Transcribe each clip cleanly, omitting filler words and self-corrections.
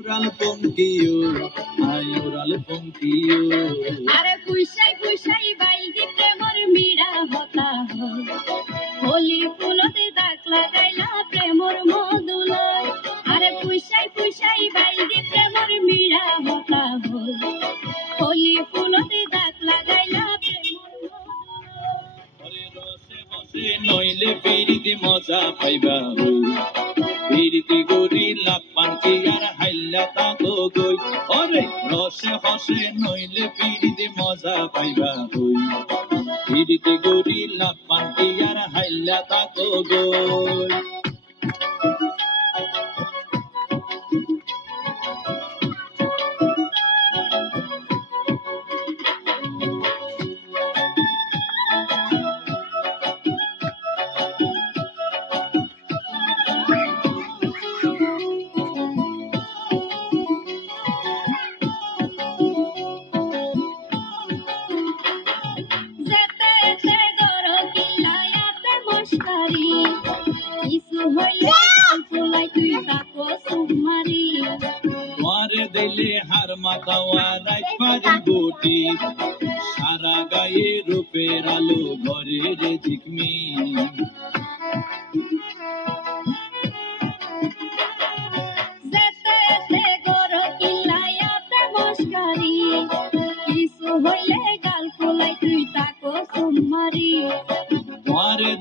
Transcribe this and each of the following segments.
Oral Punkio, I oral Punkio. আরে পুইসাই পুইসাই বাইদি প্রেমর মিড়া হতা হোলি ফুলতে দাগ লাগাইলা প্রেমর মধুলয় আরে পুইসাই পুইসাই বাইদি প্রেমর মিড়া হতা হোলি ফুলতে দাগ লাগাইলা প্রেমর মধুলয় রসে বসে নইলে পিড়িতে মজা পাইবা পিড়িতে গরি লাপান কি আর হাইলা তাকো গই ওরে রসে হসে নইলে পিড়িতে মজা পাইবা পিড়িতে গরি লাপান কি আর হাইলা তাকো গই দিলে হার মাতাওয়া রাত পারি বুটি সারা গায়ে রূপের আলো ঘরের ঝিকমি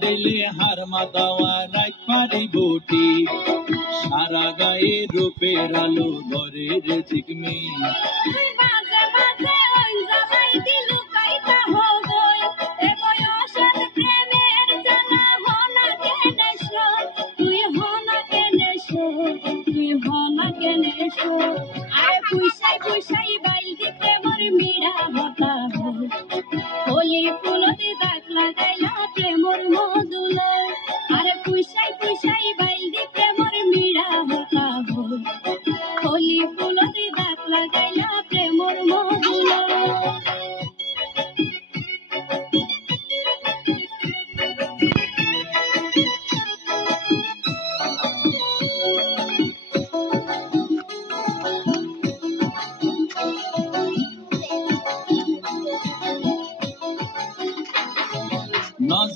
দিলে হার মাতাওয়া রাত পারি বুটি সারা গায়ে রূপের আলো ঘরের ঝিকমি হোলি ফুলতে দাগ লাগাইলা প্রেমর মধুলয় আরে পুইসাই পুইসাই বাইদি প্রেমর মিড়া হতা হোলি ফুলতে দাগ লাগাইলা প্রেমর মধুলয়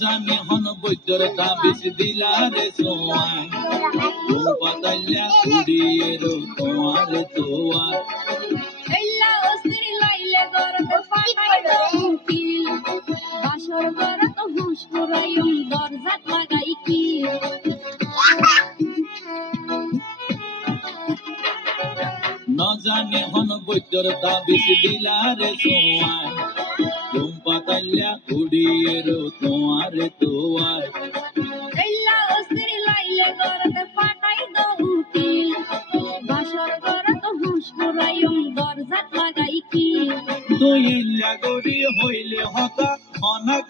জানে হন বৈদ্যর তাবিজ দিলারে সোয়াই পাতাইলা কুড়িয়ের তোমার তোয়ার এল্লা অস্থির লাইলে গরত ফাটাই দউকিল বাসর গরত হুঁশ পুরাইম দরজাত লাগাই কি জানে হন বৈদ্যর তাবিজ দিলারে সোয়াই পাতাইলা কুড়িয়ের তোমার তোয়ার এল্লা অস্থির লাইলে গরত ফাটাই দউকিল বাসর গরত হুঁশ পুরাইম দরজাত লাগাই কি তুই এল্লা গরি হইলে হতা অনাকে